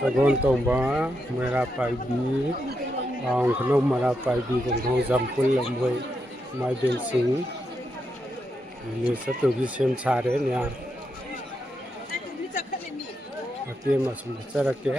Sagon tomba mera paibi ang khano mera paibi gong hong jampul lamoi mai ben sing ni satu gi sem chare nya ake masum charake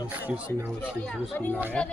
Excuse now, she's Naya.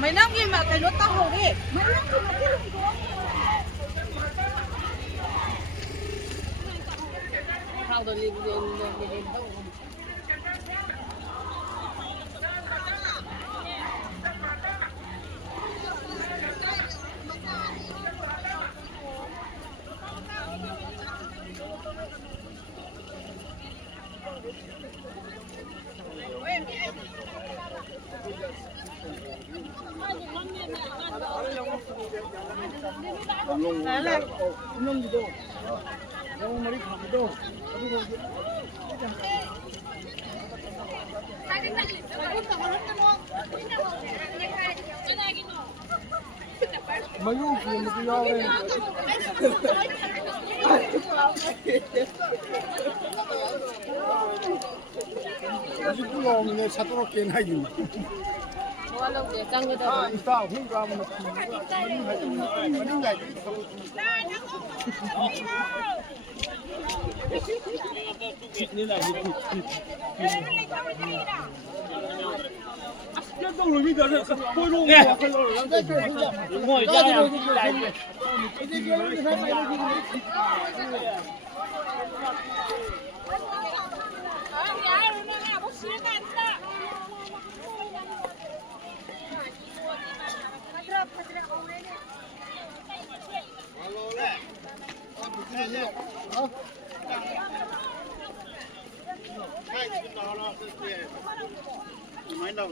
Mày nắm gì mà cái nốt tao hồ đi. Mày nắm gì mà cái lưng của. How do you 20kg 오면 사도록 깨나 이거. 뭐가 나오게 짱이다. 아, 이따 홍가면 어딘가 máy đầu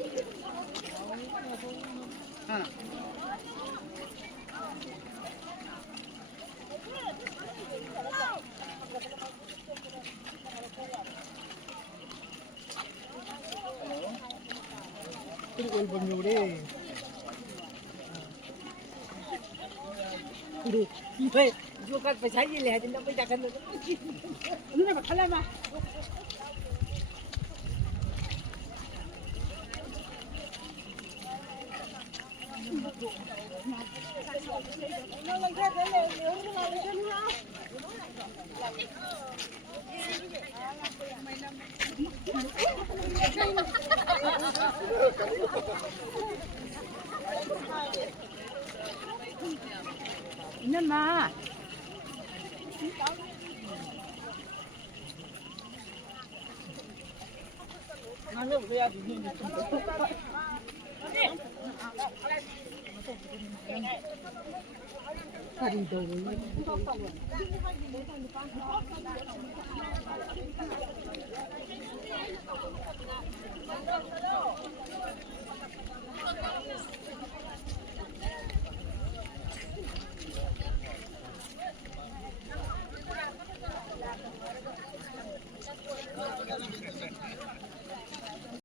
그리고 일본 요리 vậy dù con phải thấy gì lẻ thì nó mới đặt nó 누나 막 갈라마. nhân mà